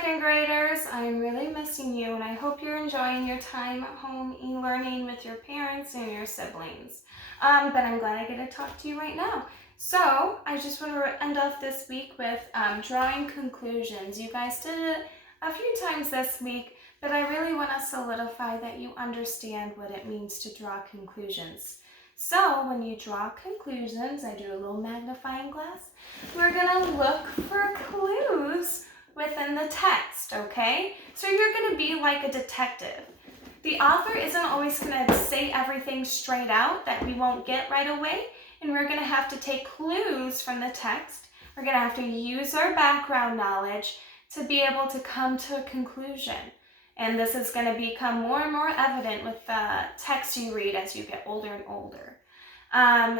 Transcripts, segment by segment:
second graders, I'm really missing you and I hope you're enjoying your time at home e-learning with your parents and your siblings. But I'm glad I get to talk to you right now. So I just want to end off this week with drawing conclusions. You guys did it a few times this week, but I really want to solidify that you understand what it means to draw conclusions. So when you draw conclusions, I do a little magnifying glass. We're going to look for clues within the text, okay? So you're going to be like a detective. The author isn't always going to say everything straight out that we won't get right away, and we're going to have to take clues from the text. We're going to have to use our background knowledge to be able to come to a conclusion. And this is going to become more and more evident with the text you read as you get older and older.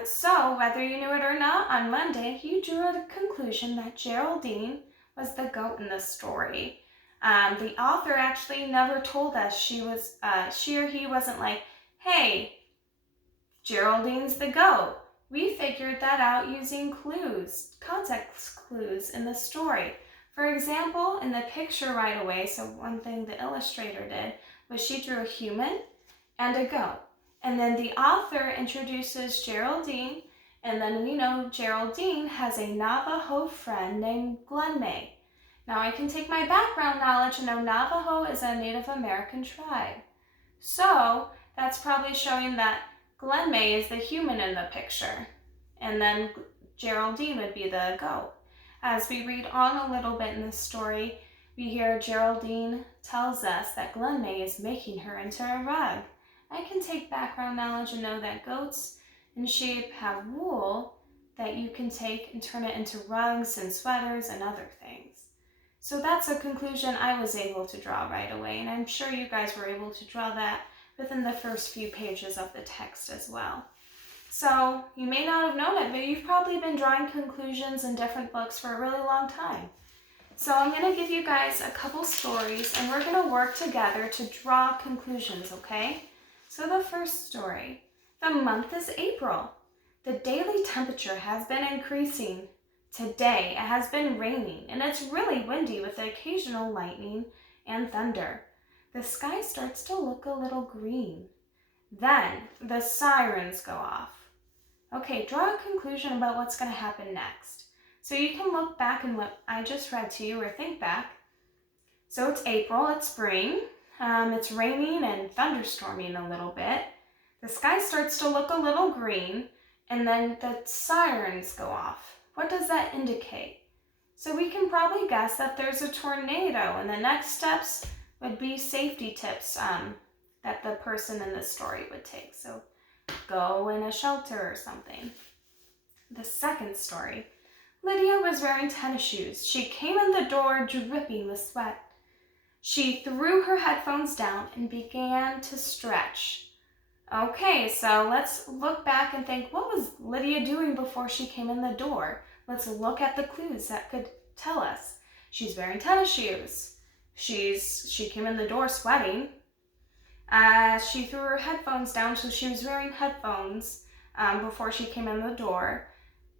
So whether you knew it or not, on Monday, you drew a conclusion that Geraldine was the goat in this story. The author actually never told us she or he wasn't like, hey, Geraldine's the goat. We figured that out using clues, context clues in the story. For example, in the picture right away, so one thing the illustrator did was she drew a human and a goat. And then the author introduces Geraldine, and then we know Geraldine has a Navajo friend named Glenmay. Now I can take my background knowledge and know Navajo is a Native American tribe. So that's probably showing that Glenmay is the human in the picture, and then Geraldine would be the goat. As we read on a little bit in the story, we hear Geraldine tells us that Glenmay is making her into a rug. I can take background knowledge and know that goats in sheep have wool that you can take and turn it into rugs and sweaters and other things. So that's a conclusion I was able to draw right away, and I'm sure you guys were able to draw that within the first few pages of the text as well. So you may not have known it, but you've probably been drawing conclusions in different books for a really long time. So I'm going to give you guys a couple stories, and we're going to work together to draw conclusions, okay? So the first story, the month is April. The daily temperature has been increasing. Today it has been raining, and it's really windy with occasional lightning and thunder. The sky starts to look a little green. Then the sirens go off. Okay, draw a conclusion about what's going to happen next. So you can look back in what I just read to you or think back. So it's April, it's spring. It's raining and thunderstorming a little bit. The sky starts to look a little green, and then the sirens go off. What does that indicate? So we can probably guess that there's a tornado, and the next steps would be safety tips that the person in the story would take. So go in a shelter or something. The second story, Lydia was wearing tennis shoes. She came in the door dripping with sweat. She threw her headphones down and began to stretch. Okay, so let's look back and think, what was Lydia doing before she came in the door? Let's look at the clues that could tell us. She's wearing tennis shoes. She came in the door sweating. She threw her headphones down, so she was wearing headphones before she came in the door,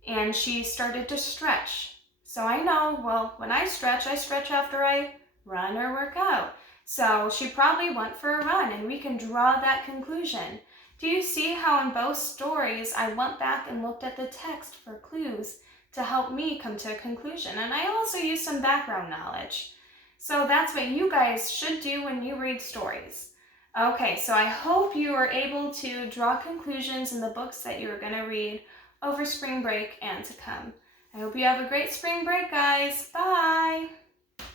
and she started to stretch. So I know, well, when I stretch after I run or work out. So she probably went for a run, and we can draw that conclusion. Do you see how in both stories I went back and looked at the text for clues to help me come to a conclusion? And I also used some background knowledge. So that's what you guys should do when you read stories. Okay, so I hope you are able to draw conclusions in the books that you're going to read over spring break and to come. I hope you have a great spring break, guys. Bye!